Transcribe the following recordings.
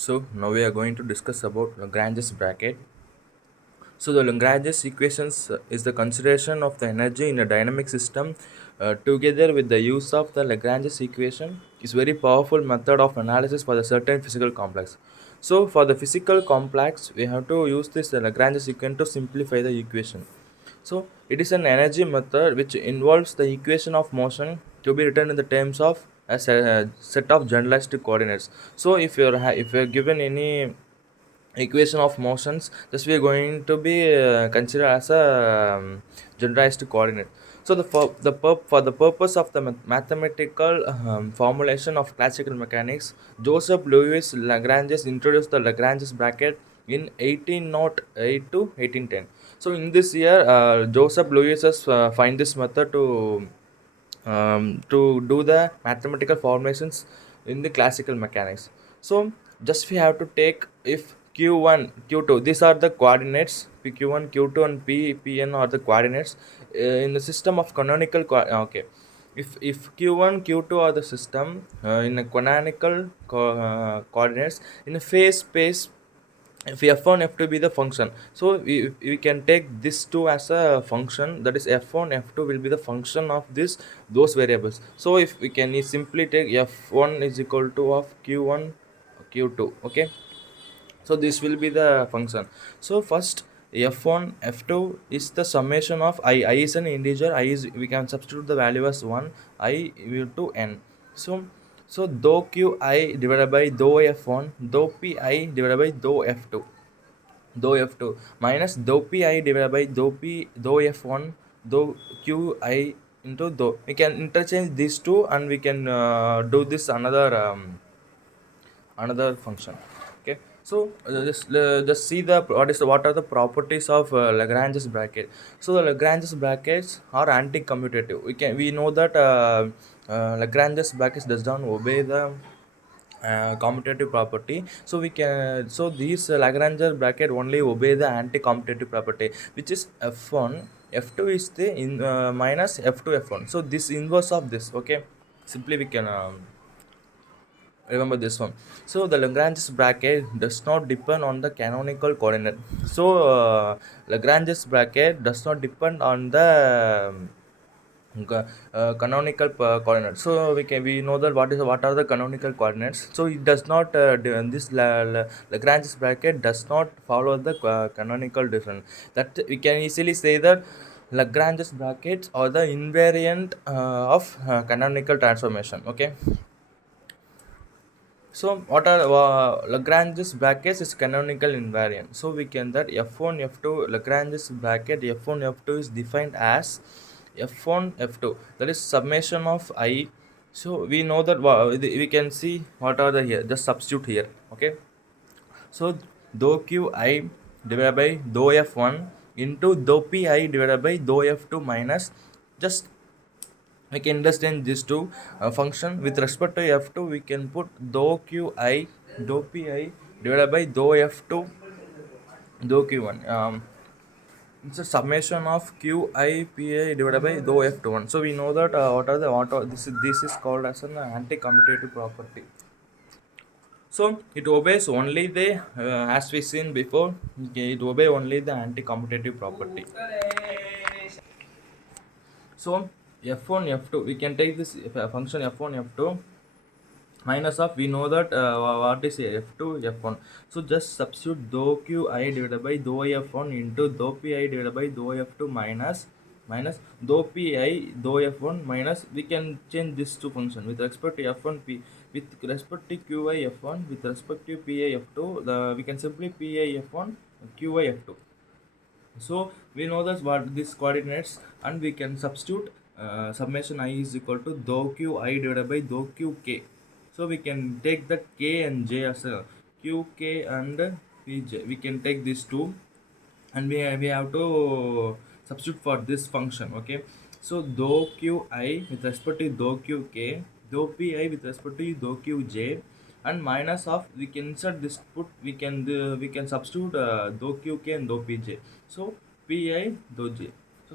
So now we are going to discuss about Lagrange's bracket. So the Lagrange's equations is the consideration of the energy in a dynamic system together with the use of the Lagrange's equation is very powerful method of analysis for the certain physical complex. So for the physical complex, we have to use this Lagrange's equation to simplify the equation. So it is an energy method which involves the equation of motion to be written in the terms of a set of generalized coordinates. So if you're given any equation of motions, this we are going to be considered as a generalized coordinate. So for the purpose of the mathematical formulation of classical mechanics, Joseph Louis Lagrange introduced the Lagrange's bracket in 1808 to 1810. So in this year, Joseph Louis has find this method to do the mathematical formations in the classical mechanics. So just we have to take if q1 q2, these are the coordinates, pq1 q2 and pn are the coordinates in the system of canonical okay, if q1 q2 are the system in a canonical coordinates in a phase space, if f1 f2 be the function, so we can take this two as a function, that is f1 f2 will be the function of this those variables. So if we can simply take f1 is equal to of q1 q2, okay, so this will be the function. So first f1 f2 is the summation of I is an integer, I is, we can substitute the value as 1, I will to n. So dou qi divided by dou f1 dou pi divided by dou f2, dou f2 minus dou pi divided by dou f1 dou qi into dou, we can interchange these two and we can do this another function. Okay, so just see the what are the properties of Lagrange's bracket. So the Lagrange's brackets are anti-commutative. We know that Lagrange's brackets does not obey the commutative property. So we can, so these Lagrange bracket only obey the anti-commutative property, which is f1 f2 is the in minus f2 f1. So this inverse of this, okay, simply we can remember this one. So the Lagrange's bracket does not depend on the canonical coordinate. So Lagrange's bracket does not depend on the canonical coordinates. So we know that what are the canonical coordinates. So it does not Lagrange's bracket does not follow the canonical difference. That we can easily say that Lagrange's brackets are the invariant of canonical transformation. Okay, so what are Lagrange's brackets is canonical invariant. So we can that f1 f2 Lagrange's bracket f1 f2 is defined as f1 f2, that is summation of I. So we know that we can see what are the here, just substitute here. Okay, so dou qi divided by dou f1 into dou pi divided by dou f2 minus, just we can understand these two function with respect to f2, we can put dou qi dou pi divided by dou f2 dou q1, it's a summation of qi pi divided by dou f21. So we know that this is called as an anti-commutative property. So it obeys only the as we seen before, okay, it obey only the anti-commutative property. So f1 f2, we can take this function f1 f2 minus of, we know that what is f2 f1. So just substitute dou qi divided by dou f1 into dou pi divided by dou f2 minus dou pi dou f1 minus, we can change this to function with respect to f1 p, with respect to qi f1 with respect to pi f2, we can simply pi f1 qi f2. So we know that what these coordinates, and we can substitute summation I is equal to dou qi divided by dou qk. So we can take the k and j as a qk and pj. We can take these two, and we have to substitute for this function. Okay, so dou qi with respect to dou qk, dou pi with respect to dou qj, and minus of, we can insert this, put, we can substitute dou qk and dou pj. So pi dou j. So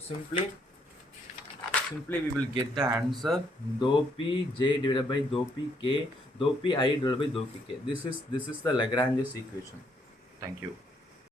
simply we will get the answer dou p j divided by dou p k, dou p I divided by dou p k. This is the Lagrange's equation. Thank you.